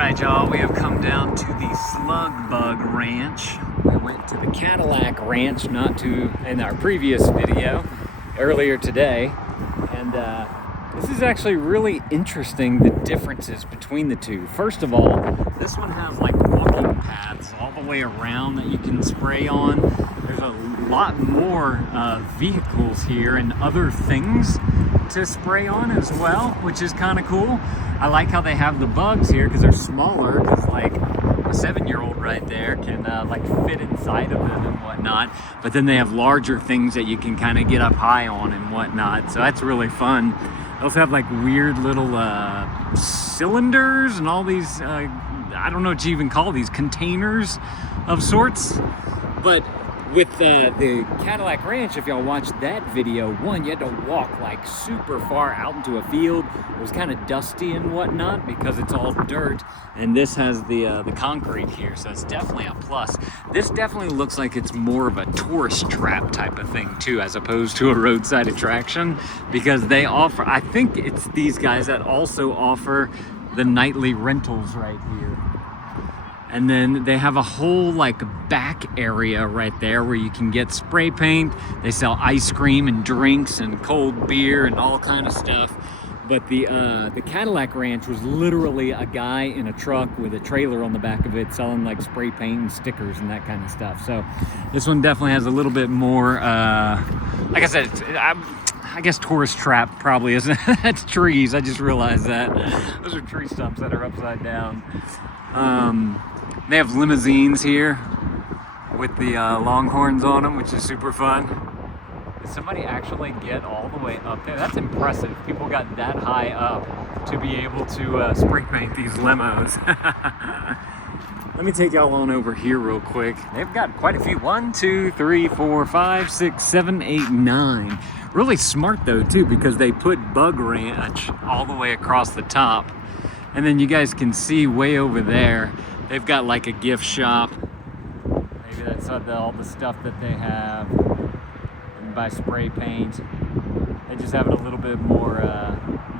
Alright y'all, we have come down to the Slug Bug Ranch. We went to the Cadillac Ranch in our previous video earlier today, and this is actually really interesting, the differences between the two. First of all, this one has like walking paths all the way around that you can spray on. There's a lot more vehicles here and other things to spray on as well, which is kind of cool. I like how they have the bugs here because they're smaller, because like a 7-year-old right there can like fit inside of them and whatnot, but then they have larger things that you can kind of get up high on and whatnot, so that's really fun. They also have like weird little cylinders and all these I don't know what you even call these, containers of sorts. But with the Cadillac Ranch, if y'all watched that video, one, you had to walk like super far out into a field. It was kind of dusty and whatnot because it's all dirt, and this has the concrete here, so it's definitely a plus. This definitely looks like it's more of a tourist trap type of thing too, as opposed to a roadside attraction, because they offer, I think it's these guys that also offer the nightly rentals right here. And then they have a whole like back area right there where you can get spray paint. They sell ice cream and drinks and cold beer and all kind of stuff. But the Cadillac Ranch was literally a guy in a truck with a trailer on the back of it selling like spray paint and stickers and that kind of stuff. So this one definitely has a little bit more, like I said, I guess tourist trap probably isn't. That's trees, I just realized that. Those are tree stumps that are upside down. They have limousines here with the longhorns on them, which is super fun. Did somebody actually get all the way up there? That's impressive. People got that high up to be able to spray paint these limos. Let me take y'all on over here real quick. They've got quite a few. 1, 2, 3, 4, 5, 6, 7, 8, 9. Really smart though too, because they put Bug Ranch all the way across the top. And then you guys can see way over there, they've got like a gift shop. Maybe that's all the stuff that they have. And buy spray paint. They just have it a little bit more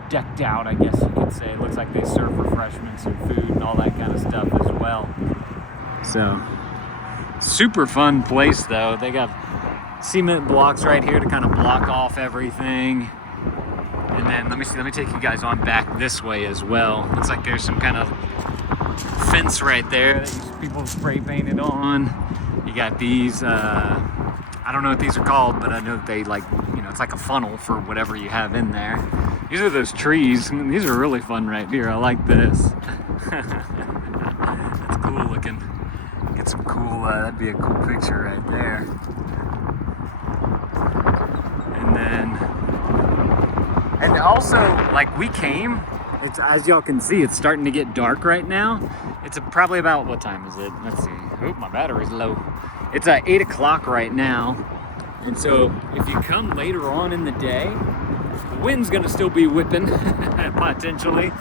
decked out, I guess you could say. It looks like they serve refreshments and food and all that kind of stuff as well. So, super fun place though. They got cement blocks right here to kind of block off everything. And then let me take you guys on back this way as well. Looks like there's some kind of fence right there that people spray painted on. You got these, I don't know what these are called, but I know they like, you know, it's like a funnel for whatever you have in there. These are those trees. These are really fun right here. I like this. That's cool looking. Get some cool, that'd be a cool picture right there. And also, like, we came, it's, as y'all can see, it's starting to get dark right now. It's probably about, what time is it? Let's see. Oh, my battery's low. It's 8 o'clock right now. And so if you come later on in the day, the wind's gonna still be whipping, potentially.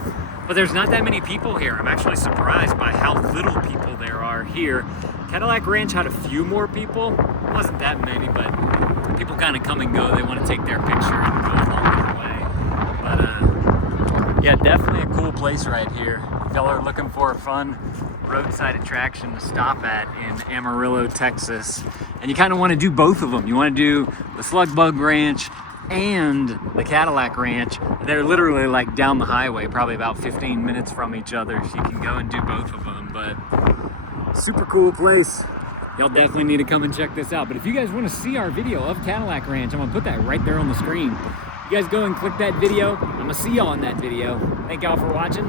But there's not that many people here. I'm actually surprised by how little people there are here. Cadillac Ranch had a few more people. It wasn't that many, but people kind of come and go. They want to take their picture and go along their way. But yeah, definitely a cool place right here. If y'all are looking for a fun roadside attraction to stop at in Amarillo, Texas, and you kind of want to do both of them. You want to do the Slug Bug Ranch and the Cadillac Ranch. They're literally like down the highway, probably about 15 minutes from each other, so you can go and do both of them. But super cool place. Y'all definitely need to come and check this out. But if you guys want to see our video of Cadillac Ranch, I'm gonna put that right there on the screen. You guys go and click that video. I'm gonna see y'all in that video. Thank y'all for watching.